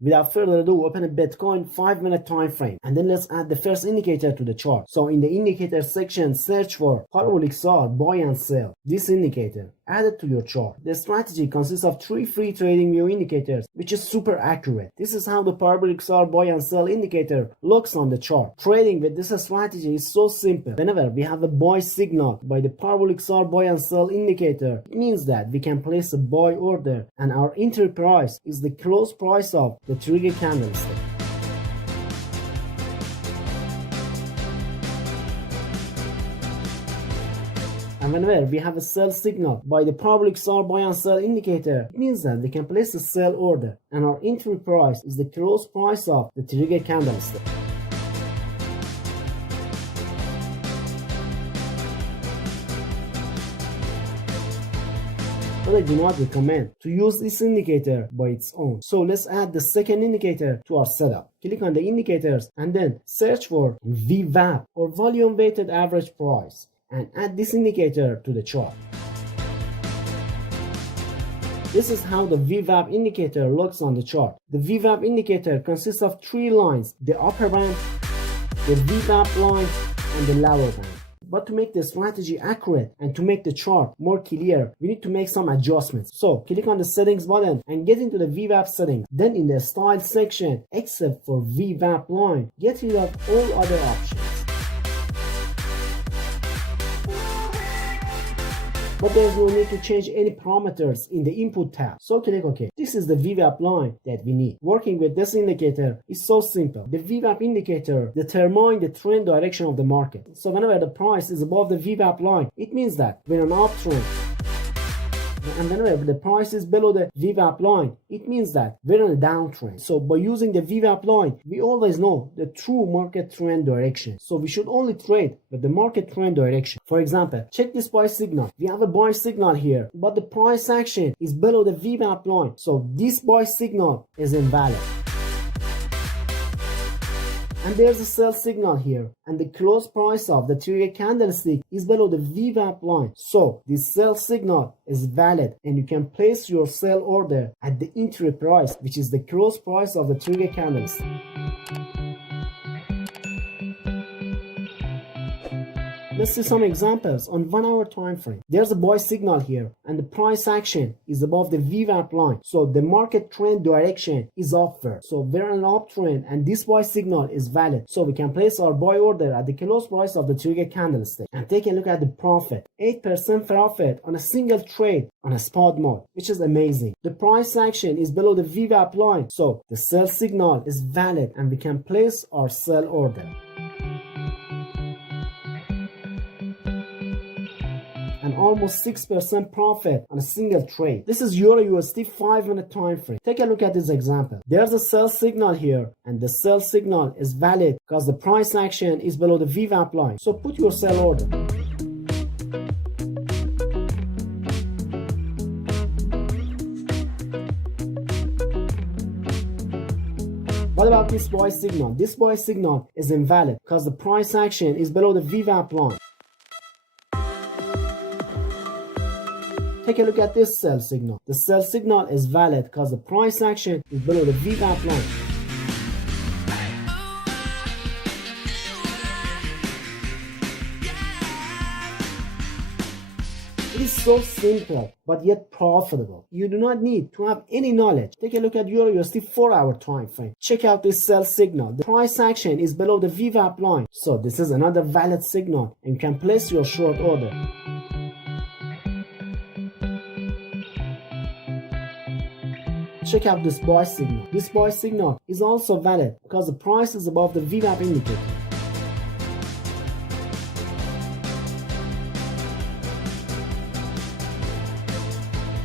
Without further ado, open a Bitcoin 5-minute time frame and then let's add the first indicator to the chart. So in the indicator section, search for parabolic SAR buy and sell. This indicator, add it to your chart. The strategy consists of 3 free trading view indicators, which is super accurate. This is how the parabolic SAR buy and sell indicator looks on the chart. Trading with this strategy is so simple. Whenever we have a buy signal by the parabolic SAR buy and sell indicator, it means that we can place a buy order and our entry price is the close price of the trigger candlestick. And whenever we have a sell signal by the parabolic SAR buy and sell indicator, it means that we can place a sell order and our entry price is the close price of the trigger candlestick. But I do not recommend to use this indicator by its own. So let's add the second indicator to our setup. Click on the indicators and then search for VWAP or volume weighted average price and add this indicator to the chart. This is how the VWAP indicator looks on the chart. The VWAP indicator consists of 3 lines: the upper band, the VWAP line, and the lower band. But to make the strategy accurate and to make the chart more clear, we need to make some adjustments. So click on the settings button and get into the VWAP settings. Then in the style section, except for VWAP line, get rid of all other options. But there's no need to change any parameters in the input tab. So click OK. This is the VWAP line that we need. Working with this indicator is so simple. The VWAP indicator determines the trend direction of the market. So whenever the price is above the VWAP line, it means that we're on an uptrend. And whenever the price is below the VWAP line, it means that we're on a downtrend. So by using the VWAP line, we always know the true market trend direction. So we should only trade with the market trend direction. For example, check this buy signal. We have a buy signal here, but the price action is below the VWAP line. So this buy signal is invalid. And there's a sell signal here, and the close price of the trigger candlestick is below the VWAP line. So this sell signal is valid and you can place your sell order at the entry price, which is the close price of the trigger candlestick. Let's see some examples on 1 hour time frame. There's a buy signal here and the price action is above the VWAP line. So the market trend direction is upward. So we're on an uptrend and this buy signal is valid. So we can place our buy order at the close price of the trigger candlestick. And take a look at the profit. 8% profit on a single trade on a spot mode, which is amazing. The price action is below the VWAP line. So the sell signal is valid and we can place our sell order. And almost 6% profit on a single trade. This is Euro USD 5-minute time frame. Take a look at this example. There's a sell signal here and the sell signal is valid because the price action is below the VWAP line. So put your sell order. What about this buy signal? This buy signal is invalid because the price action is below the VWAP line. Take a look at this sell signal. The sell signal is valid because the price action is below the VWAP line. It is so simple but yet profitable. You do not need to have any knowledge. Take a look at Euro USD 4-hour time frame. Check out this sell signal. The price action is below the VWAP line. So this is another valid signal and you can place your short order. Check out this buy signal. This buy signal is also valid because the price is above the VWAP indicator.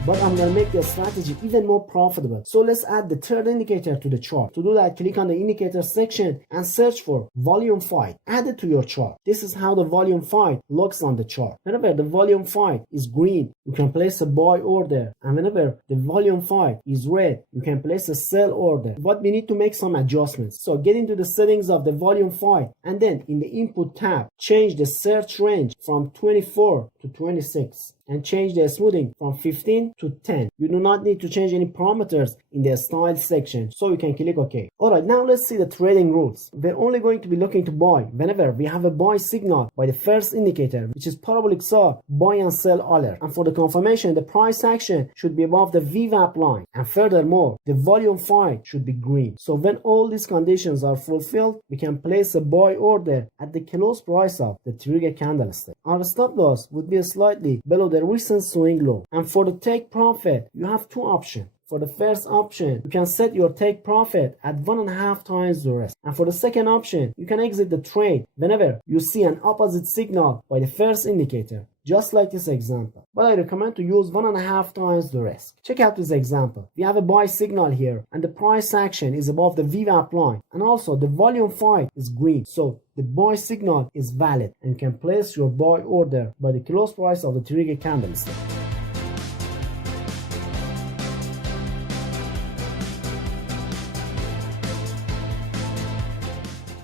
But I'm going to make the strategy even more profitable. So let's add the third indicator to the chart. To do that, click on the indicator section and search for volume fight. Add it to your chart. This is how the volume fight looks on the chart. Whenever the volume fight is green, you can place a buy order. And whenever the volume fight is red, you can place a sell order. But we need to make some adjustments. So get into the settings of the volume fight and then in the input tab, change the search range from 24 to 26. and change the smoothing from 15 to 10. You do not need to change any parameters in the style section, so you can click OK. Alright, now let's see the trading rules. We're only going to be looking to buy whenever we have a buy signal by the first indicator, which is parabolic saw buy and sell alert. And for the confirmation, the price action should be above the VWAP line. And furthermore, the volume 5 should be green. So when all these conditions are fulfilled, we can place a buy order at the close price of the trigger candlestick. Our stop loss would be slightly below the recent swing low. And for the take profit, you have two options. For the first option, you can set your take profit at 1.5 times the risk. And for the second option, you can exit the trade whenever you see an opposite signal by the first indicator, just like this example. But I recommend to use 1.5 times the risk. Check out this example. We have a buy signal here and the price action is above the VWAP line, and also the volume 5 is green. So the buy signal is valid and can place your buy order by the close price of the trigger candlestick.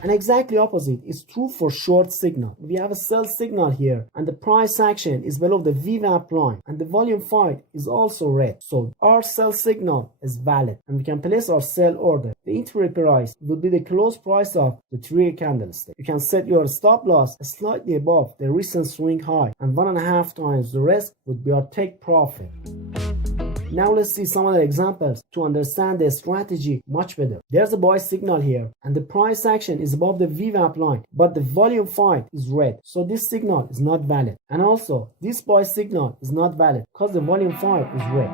And exactly opposite is true for short signal. We have a sell signal here and the price action is below the VWAP line and the volume 5 is also red. So our sell signal is valid and we can place our sell order. The entry price will be the close price of the trigger candlestick. You can set your stop loss slightly above the recent swing high, and 1.5 times the risk would be our take profit. Now let's see some other examples to understand the strategy much better. There's a buy signal here and the price action is above the VWAP line, but the volume 5 is red. So this signal is not valid. And also this buy signal is not valid because the volume 5 is red.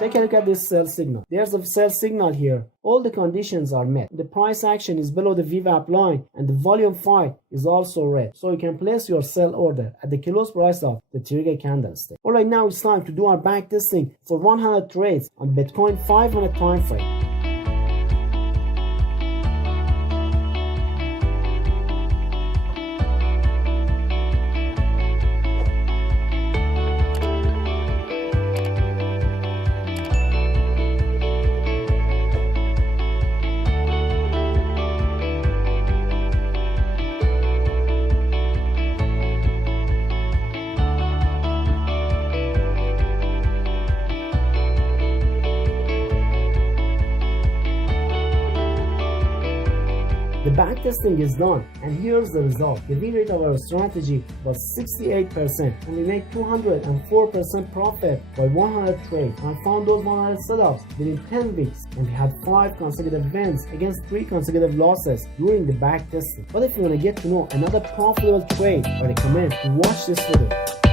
Take a look at this sell signal. There's a sell signal here. All the conditions are met. The price action is below the VWAP line and the volume 5 is also red. So you can place your sell order at the close price of the trigger candlestick. Alright, now it's time to do our back testing for 100 trades on Bitcoin 500 time frame. The backtesting is done and here's the result. The win rate of our strategy was 68% and we made 204% profit by 100 trades. I found those 100 setups within 10 weeks and we had 5 consecutive wins against 3 consecutive losses during the backtesting. But if you want to get to know another profitable trade, I recommend to watch this video.